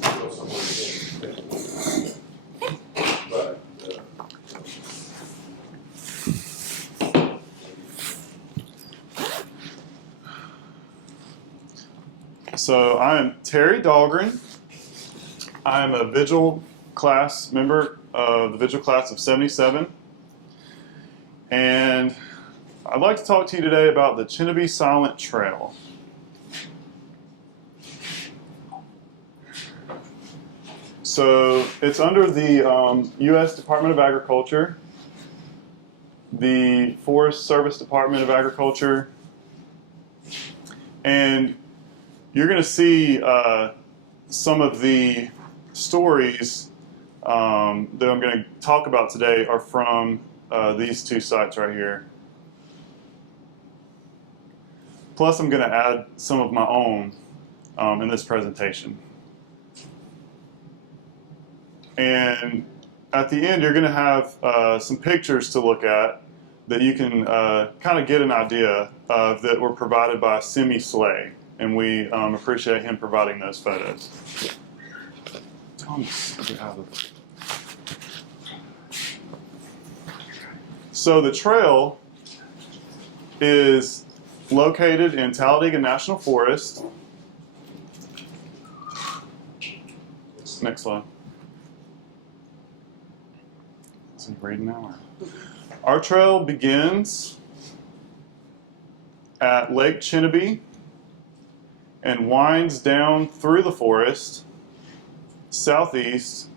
go somewhere again. But, So I am Terry Dahlgren. I am a Vigil class member of the Vigil class of 77. And I'd like to talk to you today about the Chinnabee Silent Trail. So it's under the U.S. Department of Agriculture, the Forest Service Department of Agriculture, and you're going to see some of the stories that I'm going to talk about today are from these two sites right here. Plus, I'm going to add some of my own in this presentation. And at the end, you're going to have some pictures to look at that you can kind of get an idea of that were provided by Simmie Slay. And we appreciate him providing those photos. So the trail is located in Talladega National Forest. Next slide. Is he reading now? Our trail begins at Lake Chinabee and winds down through the forest southeast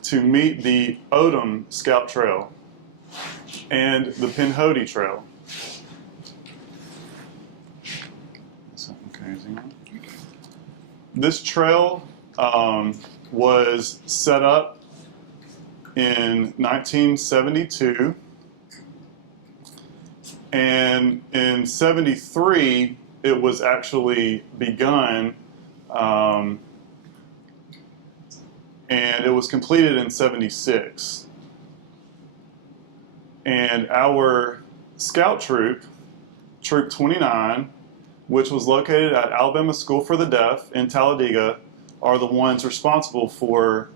to meet the Odom Scout Trail and the Pinhoti Trail. This trail was set up in 1972, and in 73 it was actually begun, and it was completed in 76. And our scout troop, Troop 29, which was located at Alabama School for the Deaf in Talladega, are the ones responsible for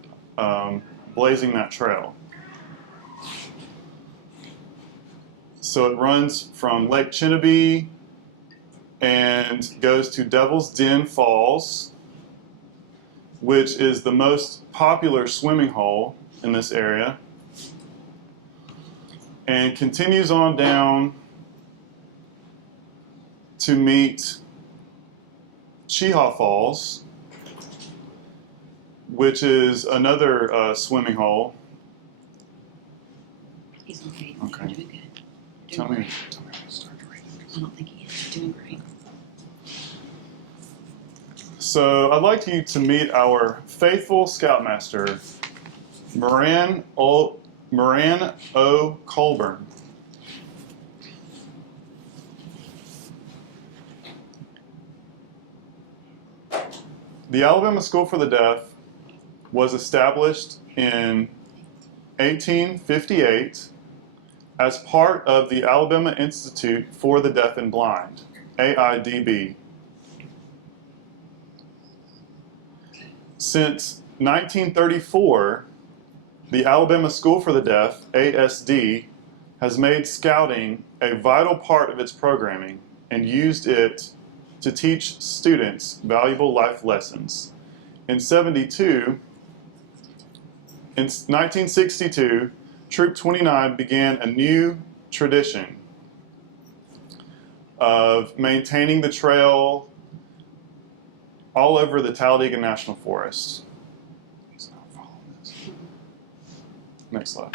blazing that trail. So it runs from Lake Chinnabee and goes to Devil's Den Falls, which is the most popular swimming hole in this area, and continues on down to meet Cheahaw Falls, which is another swimming hole. He's okay. Okay. You're doing good. Tell me. I don't think he is. You're doing great. So I'd like you to meet our faithful Scoutmaster, Moran O. Colburn. The Alabama School for the Deaf was established in 1858 as part of the Alabama Institute for the Deaf and Blind, AIDB. Since 1934, the Alabama School for the Deaf, ASD, has made scouting a vital part of its programming and used it to teach students valuable life lessons. In 1962, Troop 29 began a new tradition of maintaining the trail all over the Talladega National Forest. He's not following this. Next slide.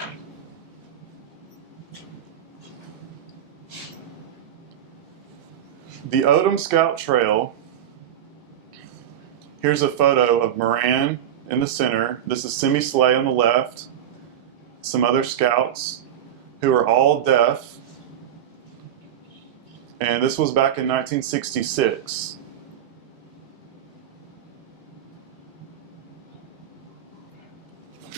The Odom Scout Trail, here's a photo of Moran in the center. This is Simmie Slay on the left. Some other scouts who are all deaf. And this was back in 1966.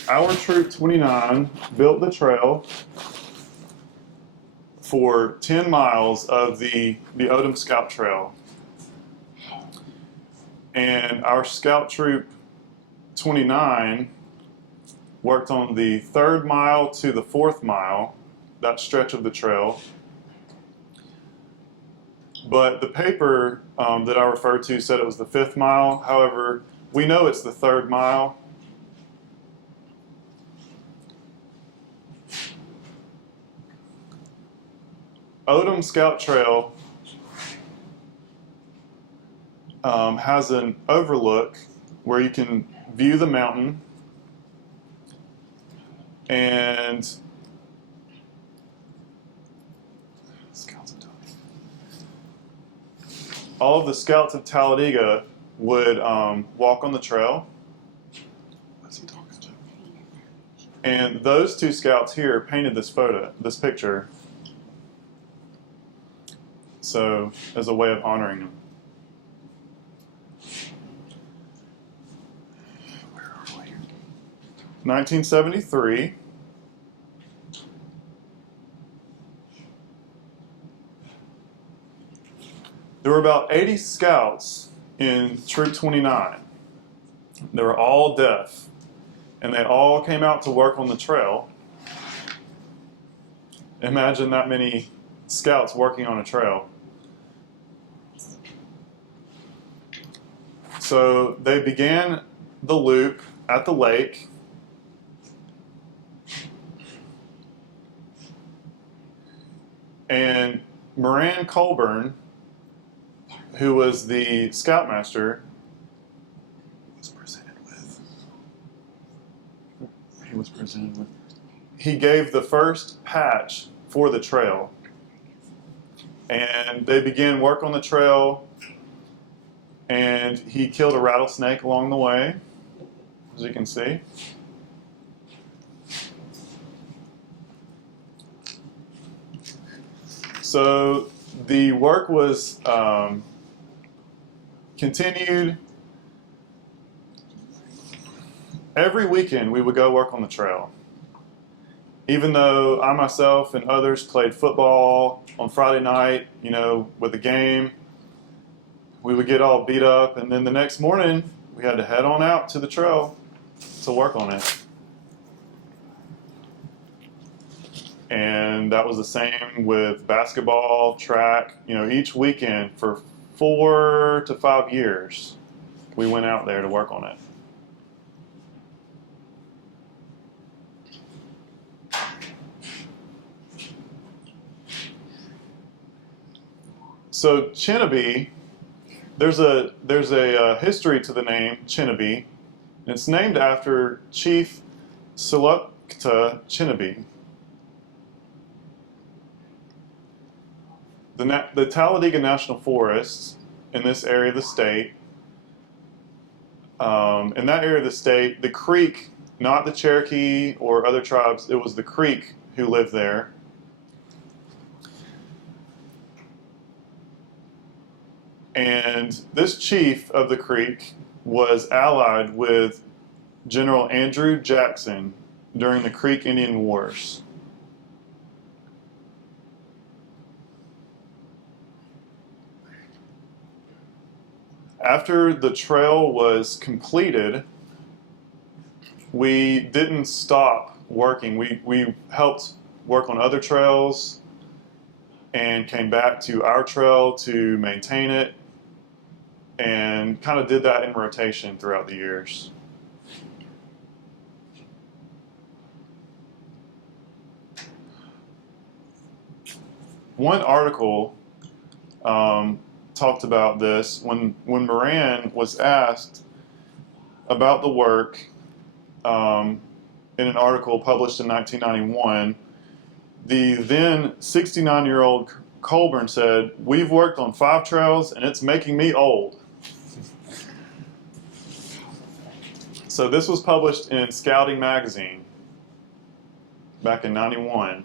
Our Troop 29 built the trail for 10 miles of the Odom Scout Trail. And our scout troop 29 worked on the 3rd mile to the 4th mile, that stretch of the trail. But the paper that I referred to said it was the 5th mile. However, we know it's the 3rd mile. Odom Scout Trail has an overlook where you can view the mountain, and all of the scouts of Talladega would walk on the trail. What's he talking to? And those 2 scouts here painted this picture, so as a way of honoring them. Where are we? 1973. There were about 80 scouts in Troop 29. They were all deaf, and they all came out to work on the trail. Imagine that many scouts working on a trail. So they began the loop at the lake. And Moran Colburn, who was the scoutmaster, he gave the first patch for the trail. And they began work on the trail, and he killed a rattlesnake along the way, as you can see. So the work was continued. Every weekend we would go work on the trail. Even though I myself and others played football on Friday night, with a game, we would get all beat up, and then the next morning we had to head on out to the trail to work on it. And that was the same with basketball, track. Each weekend for 4 to 5 years, we went out there to work on it. So Chinabee, there's a history to the name Chinnabee, and it's named after Chief Selocta Chinabee. The Talladega National Forest in this area of the state, in that area of the state, the Creek, not the Cherokee or other tribes, it was the Creek who lived there. And this chief of the Creek was allied with General Andrew Jackson during the Creek Indian Wars. After the trail was completed, we didn't stop working. We helped work on other trails and came back to our trail to maintain it, and kind of did that in rotation throughout the years. One article talked about this when Moran was asked about the work in an article published in 1991. The then 69-year-old Colburn said, "We've worked on 5 trails and it's making me old." So this was published in Scouting Magazine back in '91.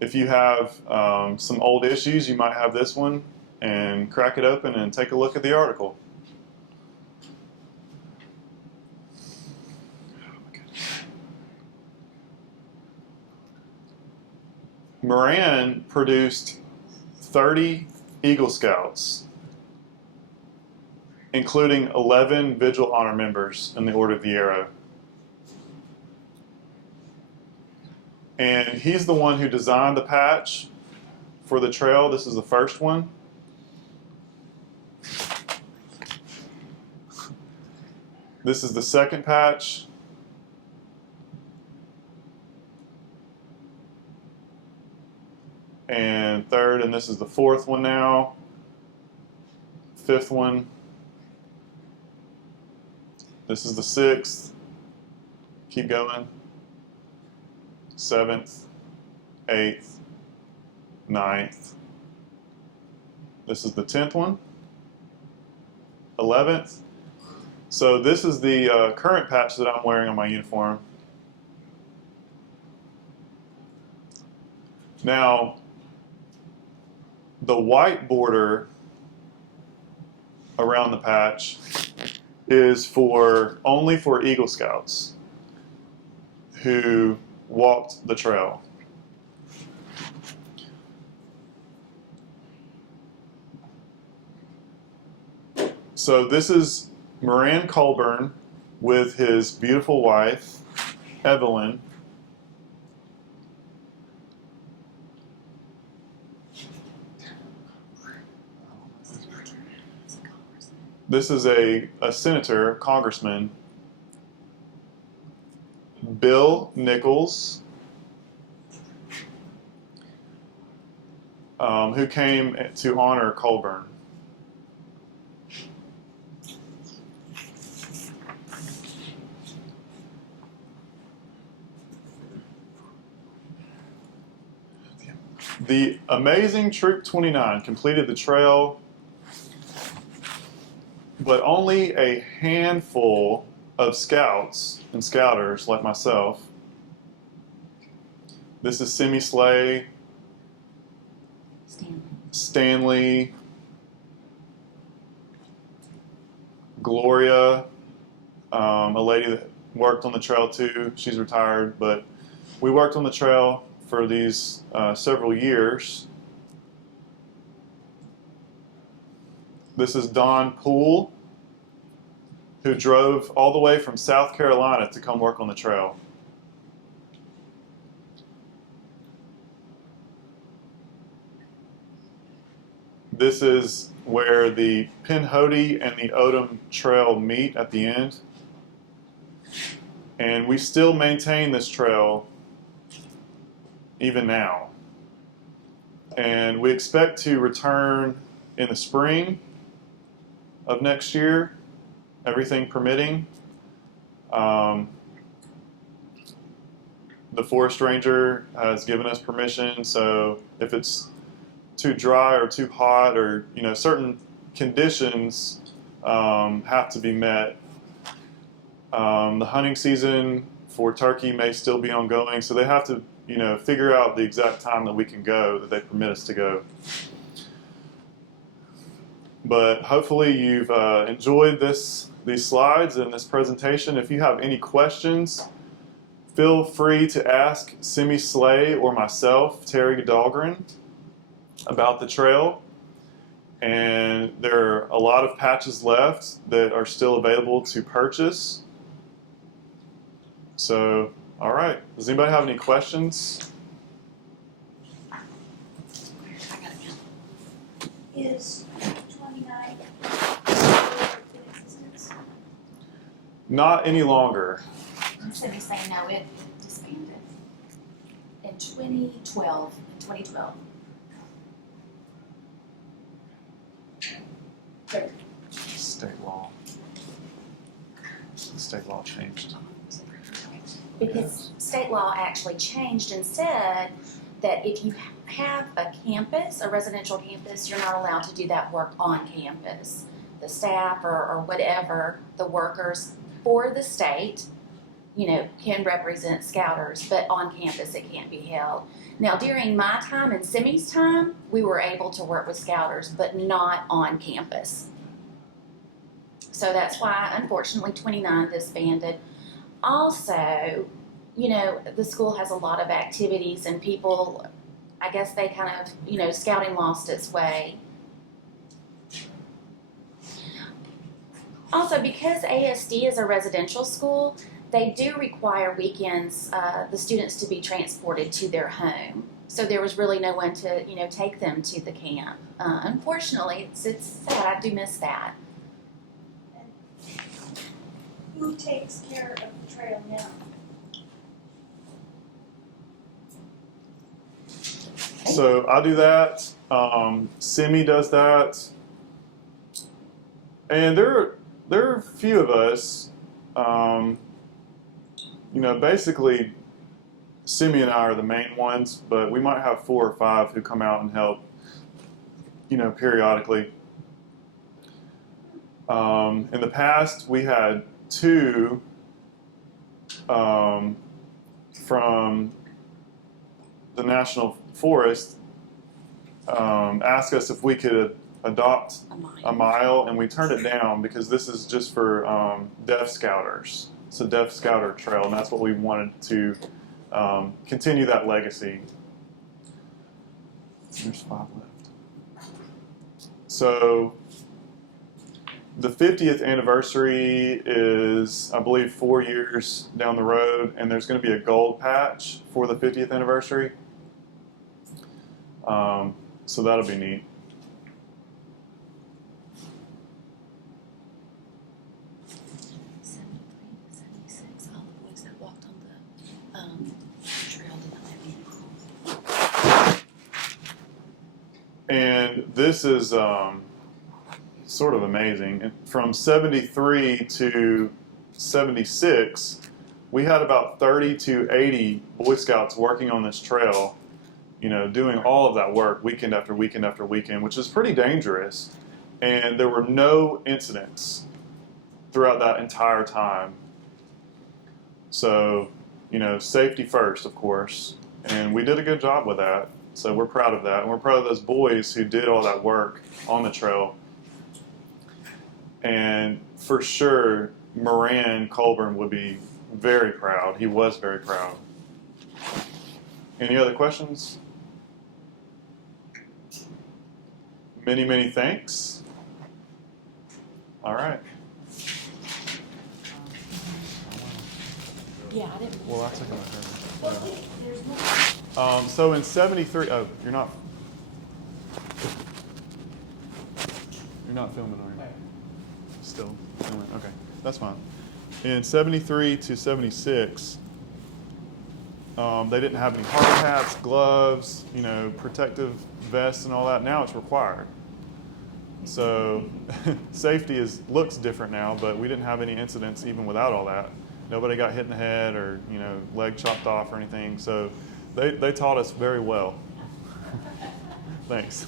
If you have some old issues, you might have this one, and crack it open and take a look at the article. Moran produced 30 Eagle Scouts including 11 Vigil Honor members in the Order of the Arrow. And he's the one who designed the patch for the trail. This is the first one. This is the second patch. And third, and this is the fourth one now. Fifth one. This is the sixth. Keep going. Seventh, eighth, ninth. This is the 10th one. 11th. So this is the current patch that I'm wearing on my uniform. Now, the white border around the patch is only for Eagle Scouts who walked the trail. So this is Moran Colburn with his beautiful wife, Evelyn. This is a senator, congressman, Bill Nichols, who came to honor Colburn. The amazing Troop 29 completed the trail, but only a handful of scouts and scouters like myself. This is Simmie Slay, Stanley, Gloria, a lady that worked on the trail too. She's retired, but we worked on the trail for these several years. This is Don Poole, who drove all the way from South Carolina to come work on the trail. This is where the Pinhoti and the Odom Trail meet at the end. And we still maintain this trail even now. And we expect to return in the spring of next year, everything permitting. The forest ranger has given us permission, so if it's too dry or too hot, or certain conditions have to be met. The hunting season for turkey may still be ongoing, so they have to figure out the exact time that we can go, that they permit us to go. But hopefully you've enjoyed these slides and this presentation. If you have any questions, feel free to ask Simmie Slay or myself, Terry Dahlgren, about the trail. And there are a lot of patches left that are still available to purchase. So, all right. Does anybody have any questions? Is 29 in existence? Not any longer. Somebody saying no, it disbanded in 2012. State law. State law changed. Because state law actually changed and said that if you have a campus, a residential campus, you're not allowed to do that work on campus. The staff or whatever, the workers for the state, can represent scouters, but on campus it can't be held. Now, during my time and Simmie's time, we were able to work with scouters, but not on campus. So that's why, unfortunately, 29 disbanded. Also, the school has a lot of activities, and people, I guess they kind of, scouting lost its way. Also, because ASD is a residential school, they do require weekends, the students to be transported to their home. So there was really no one to, take them to the camp. Unfortunately, it's sad. I do miss that. Who takes care of the trail now? So I do that. Simmie does that, and there are a few of us. Basically, Simmie and I are the main ones, but we might have 4 or 5 who come out and help. Periodically. In the past, we had 2 from the National Forest ask us if we could adopt a mile, and we turned it down because this is just for deaf scouters. It's a deaf scouter trail, and that's what we wanted to continue that legacy. There's 5 left. So the 50th anniversary is, I believe, 4 years down the road, and there's going to be a gold patch for the 50th anniversary. So that'll be neat. All the boys that walked on the trail did not have any. And this is sort of amazing. From 73 to 76, we had about 30 to 80 Boy Scouts working on this trail, doing all of that work weekend after weekend after weekend, which is pretty dangerous. And there were no incidents throughout that entire time. So, safety first, of course. And we did a good job with that. So we're proud of that. And we're proud of those boys who did all that work on the trail. And for sure, Moran Colburn would be very proud. He was very proud. Any other questions? Many, many thanks. All right. Yeah, I didn't. Well, that's okay. Well, there's no. So in 73, oh, you're not filming, are you? Still filming, okay, that's fine. In 73 to 76, they didn't have any hard hats, gloves, protective vests and all that. Now it's required. So safety looks different now, but we didn't have any incidents even without all that. Nobody got hit in the head or leg chopped off or anything. So they taught us very well. Thanks.